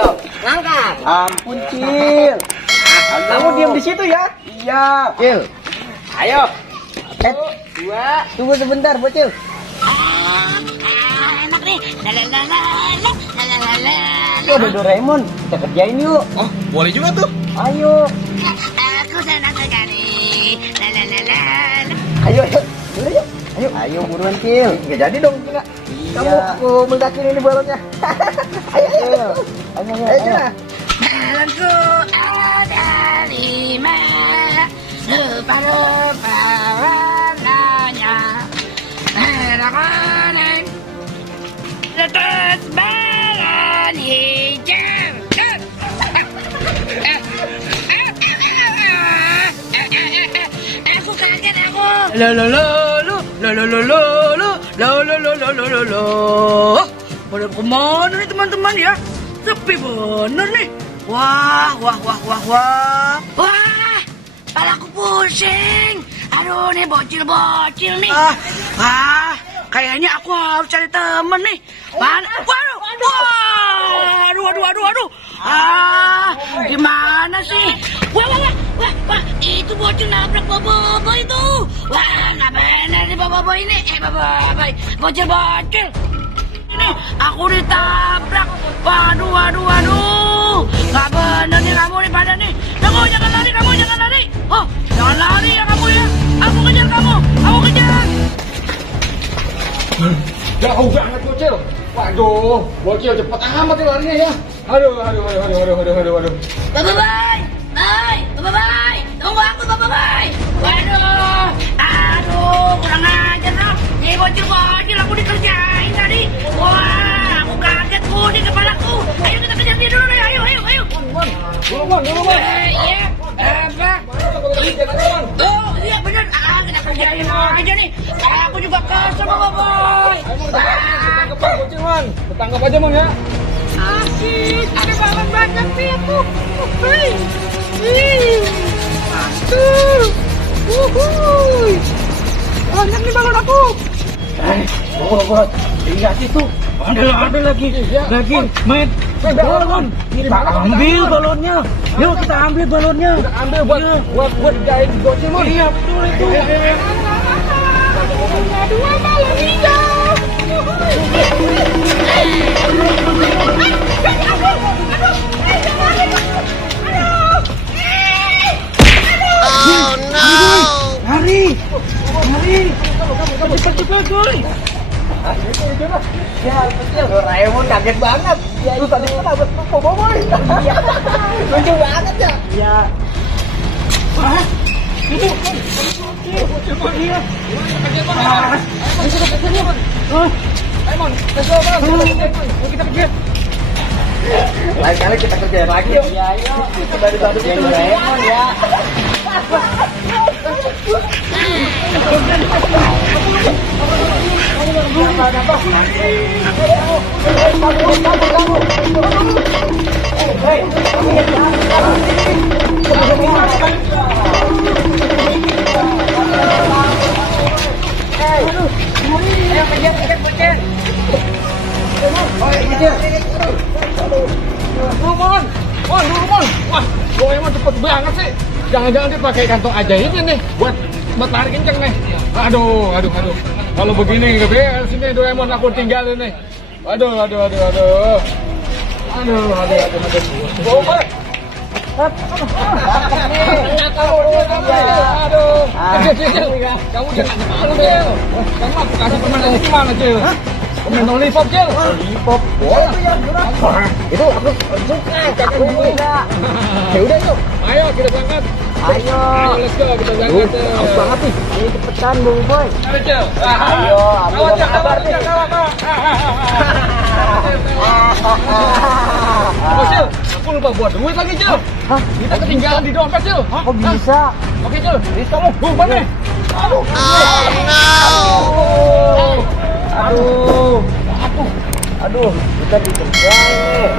Ayo, ngangkat. Ampun, Cil. Kamu diam di situ ya? Iya. Cil. Ayo. 2. Tunggu sebentar, Bocil. Enak nih. Lalalala. Itu ada Doraemon. Kita kerjain yuk. Oh, boleh juga tuh. Ayo. Aku senang sekali. Lalalala. Ayo, ayo. Udah yuk. Ayo. Ayo buruan, Cil. Nggak jadi dong, Cil. Kamu meledakin ini balonnya. Ayo, ayo. Ayo, ayo. Balonku ada 5. Lupa-lupa warnanya. Merah kuning. Letus balon hijau. Aku kaget aku. Pada kemana nih teman-teman ya? Sepi bener nih. Wah. Wah, kepalaku pusing. Aduh, nih bocil-bocil nih. Kayaknya aku harus cari temen nih. Waduh. Gimana sih? Wah, itu bocil nabrak bobo itu. Wah, nggak bener nih bobo ini. Boboiboy, bocil-bocil. Ini aku ditabrak. Waduh. Nggak bener nih kamu nih pada nih. Kamu jangan lari. Oh, jangan lari ya kamu ya. Aku kejar kamu. Jauh banget Bocil. Waduh, Bocil cepet amat nih larinya ya. Aduh. Bapak, tunggu aku Bapak. Aduh, kurang ajar dong. Nih bocil aku dikerjain tadi. Wah, aku kaget di kepalaku. Ayo kita kejar dia dulu deh. Ayo. Dulu, Bang. Iya, apa? Oh, iya bener. Kita kerjain aja nih. Aku juga kesel Bapak. Bocil, Man. Ketangkap aja, Man ya. Asik, ada balon banyak sih aku. Banyak nih balon aku. Bos. Lihat itu. Ada lagi. Main balon. Ambil balonnya. Yuk kita ambil balonnya. Kita ambil buat jahit Bocil, Man. Iya, betul itu. Dua balon hijau. Oh no. Lari. Cepet, cuy. Ya, betul. Doraemon kaget banget. Itu tadi kita dapat boboiboy. Iya. Lucu banget ya. Iya. Itu. Iya. Kita kejar. Lain kali kita kerjain lagi yuk. Iya, ayo. Kita baru kerjain Doraemon ya. Wah, Doraemon cepet banget sih. Jangan-jangan dia pakai kantong ajaibnya nih buat lari kenceng nih. Aduh. Kalau begini nggak beres ini Doraemon aku tinggalin nih. Aduh. Cil. Kamu jangan malu, Cil. Kamu aku kasih permainan gimana, Cil? Permainan lollipop, Cil. Lollipop. Boleh ya, itu aku suka. Aku juga. Ya udah yuk. Ayo kita berangkat. Ayo. Let's go kita berangkat. Haus banget nih. Ayo cepetan, Boboiboy. Ayo, Cil. Ayo, aku mau kabar nih. Cil, aku lupa buat duit lagi, Cil. Hah? Kita ketinggalan di dompet, Cil. Kok bisa? Oke, Cil. Di kamu. Bukan nih. Aduh, kita dikerjain.